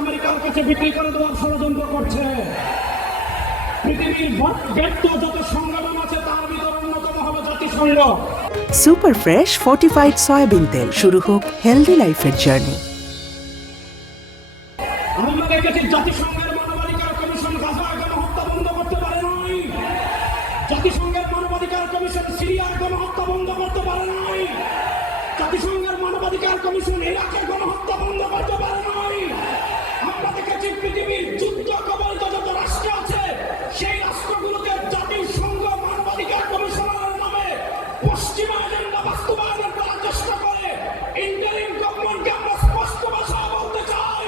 আমেরিকার কাছে বিক্রি করে দেওয়ার ষড়যন্ত্র করছে। পৃথিবীর ব্যর্থ যত সংগ্রাম আছে তার ভিতরে অন্যতম হলো জাতিসংঘ। সুপার ফ্রেশ ফর্টিফাইড সয়াবিন তেল, শুরু হোক হেলদি লাইফের জার্নি। আমরা দেখেছি জাতিসংঘের মানবাধিকার কমিশন গাজায় গণহত্যা বন্ধ করতে পারে নাই, জাতিসংঘের মানবাধিকার কমিশন সিরিয়ার গণহত্যা বন্ধ করতে পারে নাই, জাতিসংঘের মানবাধিকার কমিশন ইরাকের গণহত্যা বন্ধ করতে পারে নাই। আমরা দেখেছি পৃথিবীর যুদ্ধ কবলিত যত রাষ্ট্র আছে সেই রাষ্ট্রগুলোকে জাতিসংঘ মানবাধিকার কমিশনের নামে পশ্চিমা এজেন্ডা বাস্তবায়ন করার চেষ্টা করে। ইন্টারিম গভর্নমেন্টকে আমরা স্পষ্ট ভাষায় বলতে চাই,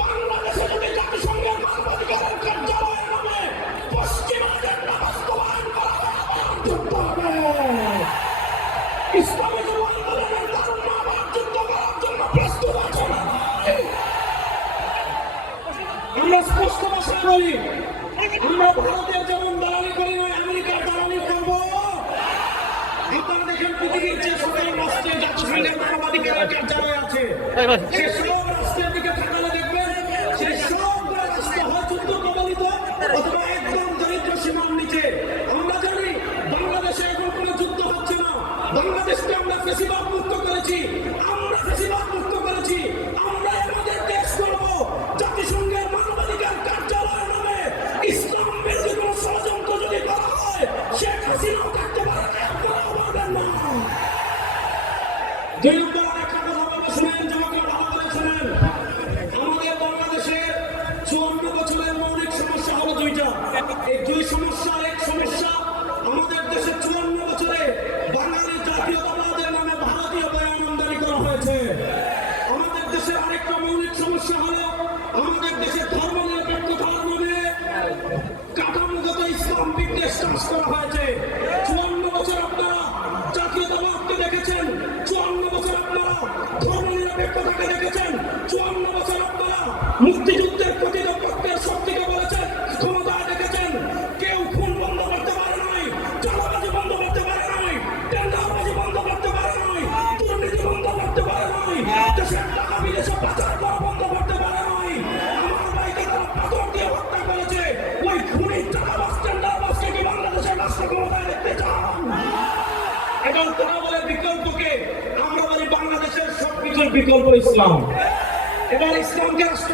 বাংলাদেশে যদি জাতিসংঘের মানবাধিকারের কার্যালয়ের নামে পশ্চিমা এজেন্ডা বাস্তবায়ন করা হয় আবার যুদ্ধ হবে। ইসলামী যুব আন্দোলনের তারুণ্য আবার যুদ্ধ করার জন্য প্রস্তুত আছে না। আমরা স্পষ্ট ভাষায় বলি, আমরা ভারতের যেমন দালালি করি না, আমেরিকার দালালি করবো। আপনারা দেখেন পৃথিবীর যে সকল রাষ্ট্রে জাতিসংঘের মানবাধিকারের কার্যালয় আছে সেই সব রাষ্ট্রের দিকে তাকালে দেখবেন সেই সবগুলো রাষ্ট্র হয় যুদ্ধ কবলিত অথবা একদম দরিদ্র সীমার নিচে। আমরা জানি বাংলাদেশে এখন কোনো যুদ্ধ হচ্ছে না, বাংলাদেশকে আমরা ফ্যাসিবাদ মুক্ত করেছি, আমরা ফ্যাসিবাদ মুক্ত করেছি। আমরা আমাদের দেশ করবো জাতিসংঘের মানবাধিকার কার্যালয়ের নামে ইসলাম বিরোধী কোনো ষড়যন্ত্র যদি করা হয় শেখ হাসিনাও থাকতে পারে না, আপনারাও পারবেন না। দুই নম্বর একটা কথা বলে শুনেন, আমাকে ভালো করে শুনেন। আমাদের বাংলাদেশের 54 বছরের মৌলিক সমস্যা হলো দুইটা। এই দুই সমস্যা, এক সমস্যা আমাদের দেশে 54 বছরে বাঙালি জাতীয়তাবাদের নামে ভারতীয় বয়ান আমদানি করা হয়েছে। আমাদের দেশে আরেকটা মৌলিক সমস্যা হলো আমাদের দেশে ধর্মনিরপেক্ষতার নামে কাঠামোগত ইসলাম বিদ্বেষ চাষ করা হয়েছে। 54 বছর আপনারা জাতীয়তাবাদকে দেখেছেন, 54 বছর আপনারা ধর্মনিরপেক্ষতাকে দেখেছেন, 54 বছর আপনারা মুক্তিযুদ্ধের প্রকৃত পক্ষের শক্তিকে বলেছেন, ক্ষমতায় দেখেছেন। কেউ খুন বন্ধ করতে পারে নাই, চাঁদাবাজি বন্ধ করতে পারে নাই, টেন্ডারবাজি বন্ধ করতে পারে নাই, দুর্নীতি বন্ধ করতে পারে নাই, দেশের টাকা বিদেশে পাচার করা বন্ধ করতে পারে নাই। আমার ভাইকে তারা পাথর দিয়ে হত্যা করেছে। ওই খুনি চাঁদাবাজ টেন্ডারবাজকে কি বাংলাদেশের রাষ্ট্র ক্ষমতায় দেখতে চান? এখন তারা বলে বিকল্পকে, আমরা বলি বাংলাদেশের সবকিছুর বিকল্প ইসলাম। এবার ইসলামকে রাষ্ট্র